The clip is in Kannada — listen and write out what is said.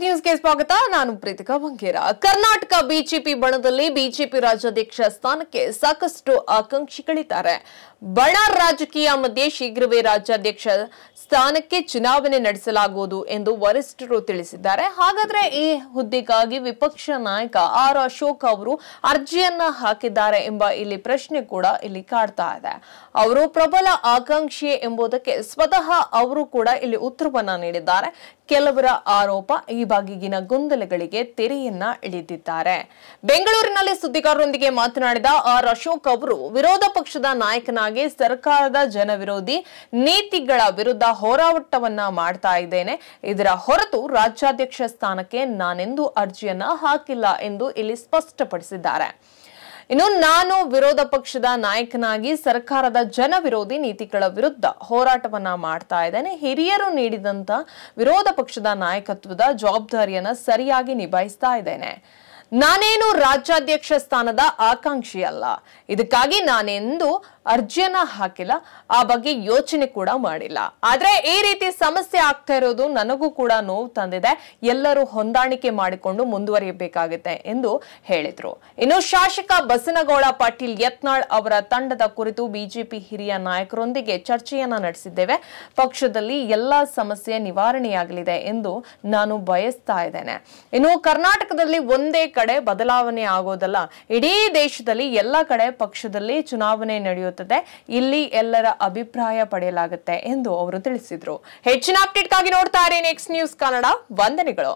ನೆಕ್ಸ್ಟ್ ನ್ಯೂಸ್ಗೆ ಸ್ವಾಗತ. ನಾನು ಪ್ರೀತಿಕಾ ಬಂಗೇರ. ಕರ್ನಾಟಕ ಬಿಜೆಪಿ ಬಣದಲ್ಲಿ ಬಿಜೆಪಿ ರಾಜ್ಯಾಧ್ಯಕ್ಷ ಸ್ಥಾನಕ್ಕೆ ಸಾಕಷ್ಟು ಆಕಾಂಕ್ಷಿಗಳಿದ್ದಾರೆ. ಬಣ ರಾಜಕೀಯ ಮಧ್ಯೆ ಶೀಘ್ರವೇ ರಾಜ್ಯಾಧ್ಯಕ್ಷ ಸ್ಥಾನಕ್ಕೆ ಚುನಾವಣೆ ನಡೆಸಲಾಗುವುದು ಎಂದು ವರಿಷ್ಠರು ತಿಳಿಸಿದ್ದಾರೆ. ಹಾಗಾದ್ರೆ ಈ ಹುದ್ದೆಗಾಗಿ ವಿಪಕ್ಷ ನಾಯಕ ಆರ್ ಅಶೋಕ್ ಅವರು ಅರ್ಜಿಯನ್ನ ಹಾಕಿದ್ದಾರೆ ಎಂಬ ಇಲ್ಲಿ ಪ್ರಶ್ನೆ ಕೂಡ ಇಲ್ಲಿ ಕಾಡ್ತಾ ಇದೆ. ಅವರು ಪ್ರಬಲ ಆಕಾಂಕ್ಷಿ ಎಂಬುದಕ್ಕೆ ಸ್ವತಃ ಅವರು ಕೂಡ ಇಲ್ಲಿ ಉತ್ತರವನ್ನ ನೀಡಿದ್ದಾರೆ. ಕೆಲವರ ಆರೋಪ ಈ ಬಗೆಗಿನ ಗೊಂದಲಗಳಿಗೆ ತೆರೆಯನ್ನ ಎಳೆದಿದ್ದಾರೆ. ಬೆಂಗಳೂರಿನಲ್ಲಿ ಸುದ್ದಿಗಾರರೊಂದಿಗೆ ಮಾತನಾಡಿದ ಆರ್ ಅಶೋಕ್ ಅವರು ವಿರೋಧ ಪಕ್ಷದ ನಾಯಕನಾಗಿ ಸರ್ಕಾರದ ಜನವಿರೋಧಿ ನೀತಿಗಳ ವಿರುದ್ಧ ಹೋರಾಟವನ್ನ ಮಾಡ್ತಾ ಇದ್ದೇನೆ. ಇದರ ಹೊರತು ರಾಜ್ಯಾಧ್ಯಕ್ಷ ಸ್ಥಾನಕ್ಕೆ ನಾನೆಂದೂ ಅರ್ಜಿಯನ್ನ ಹಾಕಿಲ್ಲ ಎಂದು ಇಲ್ಲಿ ಸ್ಪಷ್ಟಪಡಿಸಿದ್ದಾರೆ. ಇನ್ನು ನಾನು ವಿರೋಧ ಪಕ್ಷದ ನಾಯಕನಾಗಿ ಸರ್ಕಾರದ ಜನ ವಿರೋಧಿ ನೀತಿಗಳ ವಿರುದ್ಧ ಹೋರಾಟವನ್ನ ಮಾಡ್ತಾ ಇದ್ದೇನೆ. ಹಿರಿಯರು ನೀಡಿದಂತ ವಿರೋಧ ಪಕ್ಷದ ನಾಯಕತ್ವದ ಜವಾಬ್ದಾರಿಯನ್ನ ಸರಿಯಾಗಿ ನಿಭಾಯಿಸ್ತಾ ಇದ್ದೇನೆ. ನಾನೇನು ರಾಜ್ಯಾಧ್ಯಕ್ಷ ಸ್ಥಾನದ ಆಕಾಂಕ್ಷಿ ಅಲ್ಲ. ಇದಕ್ಕಾಗಿ ನಾನೆಂದು ಅರ್ಜಿಯನ್ನ ಹಾಕಿಲ್ಲ, ಆ ಬಗ್ಗೆ ಯೋಚನೆ ಕೂಡ ಮಾಡಿಲ್ಲ. ಆದ್ರೆ ಈ ರೀತಿ ಸಮಸ್ಯೆ ಆಗ್ತಾ ಇರೋದು ನನಗೂ ಕೂಡ ನೋವು ತಂದಿದೆ. ಎಲ್ಲರೂ ಹೊಂದಾಣಿಕೆ ಮಾಡಿಕೊಂಡು ಮುಂದುವರಿಯಬೇಕಾಗುತ್ತೆ ಎಂದು ಹೇಳಿದ್ರು. ಇನ್ನು ಶಾಸಕ ಬಸನಗೌಡ ಪಾಟೀಲ್ ಯತ್ನಾಳ್ ಅವರ ತಂಡದ ಕುರಿತು ಬಿಜೆಪಿ ಹಿರಿಯ ನಾಯಕರೊಂದಿಗೆ ಚರ್ಚೆಯನ್ನ ನಡೆಸಿದ್ದೇವೆ. ಪಕ್ಷದಲ್ಲಿ ಎಲ್ಲಾ ಸಮಸ್ಯೆ ನಿವಾರಣೆಯಾಗಲಿದೆ ಎಂದು ನಾನು ಬಯಸ್ತಾ ಇದ್ದೇನೆ. ಇನ್ನು ಕರ್ನಾಟಕದಲ್ಲಿ ಒಂದೇ ಕಡೆ ಬದಲಾವಣೆ ಆಗೋದಲ್ಲ, ಇಡೀ ದೇಶದಲ್ಲಿ ಎಲ್ಲ ಕಡೆ ಪಕ್ಷದಲ್ಲಿ ಚುನಾವಣೆ ನಡೆಯುತ್ತದೆ. ಇಲ್ಲಿ ಎಲ್ಲರ ಅಭಿಪ್ರಾಯ ಪಡೆಯಲಾಗುತ್ತೆ ಎಂದು ಅವರು ತಿಳಿಸಿದ್ರು. ಹೆಚ್ಚಿನ ಅಪ್ಡೇಟ್ಗಾಗಿ ನೋಡ್ತಾ ಇರಿ ನೆಕ್ಸ್ಟ್ ನ್ಯೂಸ್ ಕನ್ನಡ. ವಂದನೆಗಳು.